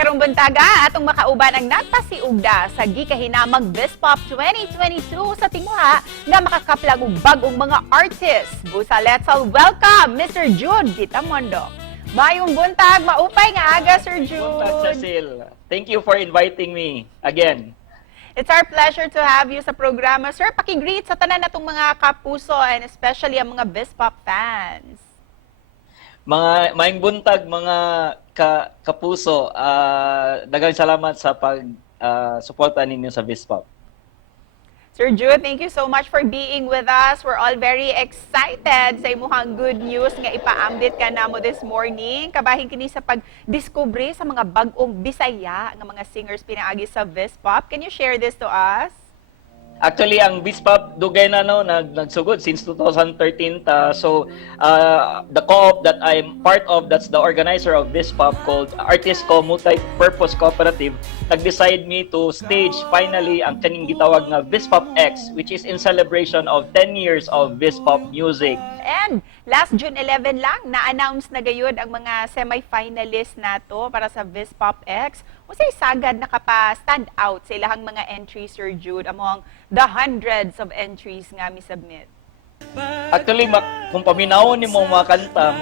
Karong buntaga atong makauban ang nagpasiugda sa gikahinamang Bispop 2022 sa tinguha nga makakaplag og bag-ong mga artists. Busa let's all welcome Mr. Jude Gitamondo. Mayong buntag, maupay nga aga Sir Jude. Buntag, Cecil. Thank you for inviting me again. It's our pleasure to have you sa programa. Sir, paki-greet sa tanan natong mga kapuso and especially ang mga Bispop fans. Mga maing buntag, mga kapuso, daghang salamat sa pag-suporta ninyo sa Bispop. Sir Jude, thank you so much for being with us. We're all very excited sa imuhang good news nga ipaambit ka namo this morning. Kabahin kini sa pag-discover sa mga bag-ong Bisaya nga mga singers pinaagi sa Bispop. Can you share this to us? Actually, ang Bispop dugay na nagsugod since 2013 ta. So, the co-op that I'm part of, that's the organizer of Bispop called Artist Co Multi-Purpose Cooperative, nag-decide me to stage finally ang kaning gitawag nga Bispop X, which is in celebration of 10 years of Bispop music. And last June 11 lang, na-announce na gayud ang mga semi-finalists nato para sa Bispop X. Unsay sagad nakapa-stand out sa ilahang mga entries, Sir Jude, among the hundreds of entries nga mi-submit? Actually, kung paminawon ni mo mga kanta,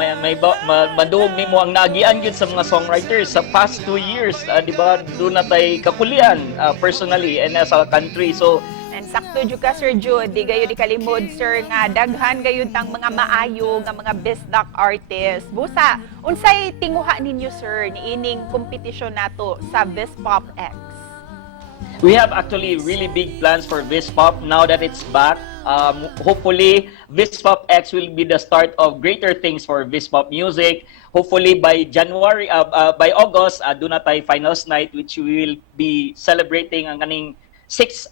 maduog ni mo ang naagian yun sa mga songwriters sa past 2 years. Di ba, doon na tayo kakulian personally and as a country. So, and sakto jud ka Sir Jude, di gayo di kalimod sir nga daghan gayud tang mga maayo nga mga Bisdak artists. Busa, unsay tinguha ninyo sir niining kompetisyon nato sa Bispop X? we have actually really big plans for Bispop now that it's back. Hopefully, Bispop X will be the start of greater things for Bispop music. Hopefully, by August, doon na tayo finals night, which we will be celebrating ang kaning 6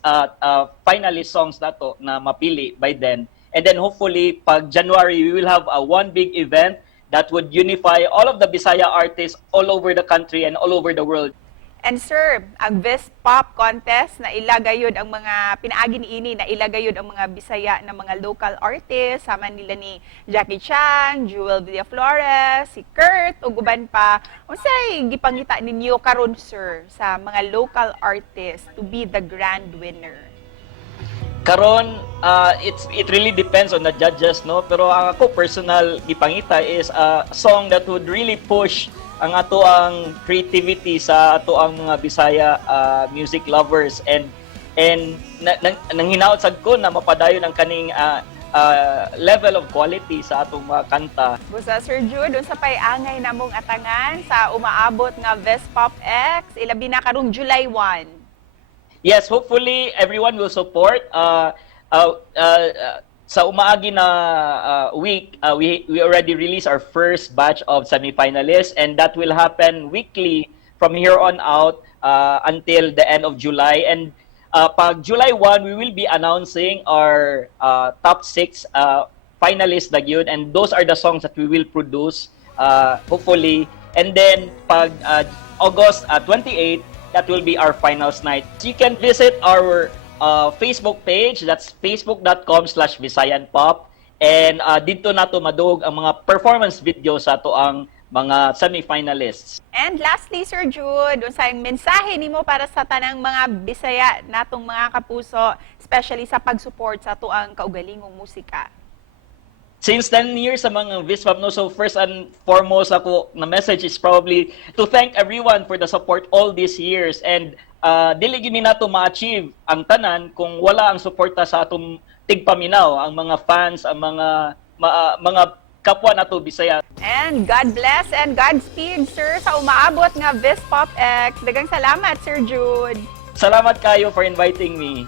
finalist songs nato na mapili by then. And then hopefully, pag January, we will have one big event that would unify all of the Bisaya artists all over the country and all over the world. And sir, ang Bispop contest na ilagayod ang mga pinaagi niini na ilagayod ang mga Bisaya na mga local artists, sama nila ni Jackie Chan, Jewel Villaflores, si Kurt ug uban pa. Unsay gipangita ninyo karon sir sa mga local artists to be the grand winner? Karon, it really depends on the judges, no? Pero ako personal gipangita is a song that would really push ang ato ang creativity sa ato ang mga Bisaya music lovers and nang hinaot sad ko na mapadayon ang kaning level of quality sa atong mga kanta. Busa Sir Jude, sa pay-angay namong atangan sa umaabot nga Bispop X, ilabi na karong July 1. Yes, hopefully everyone will support. Sa umaagi na week, we already released our first batch of semi-finalists, and that will happen weekly from here on out until the end of July. And pag July 1, we will be announcing our top 6 finalists na yun, and those are the songs that we will produce, hopefully. And then pag August 28, that will be our finals night. So you can visit our Facebook page, that's facebook.com/visayanpop, and dito nato madug ang mga performance video sa ato ang mga semi-finalists. And lastly Sir Jude, unsayang mensahe nimo para sa tanang mga Bisaya natong mga kapuso, especially sa pag-support sa ato ang kaugalingong musika? Since 10 years sa mga Bispop, no, so first and foremost ako na message is probably to thank everyone for the support all these years, and dili gini nato ma-achieve ang tanan kung wala ang suporta sa atong tigpaminaw, ang mga fans, ang mga kapwa nato Bisaya. And God bless and Godspeed sir sa umaabot nga Bispop X. Daghang salamat Sir Jude. Salamat kayo for inviting me.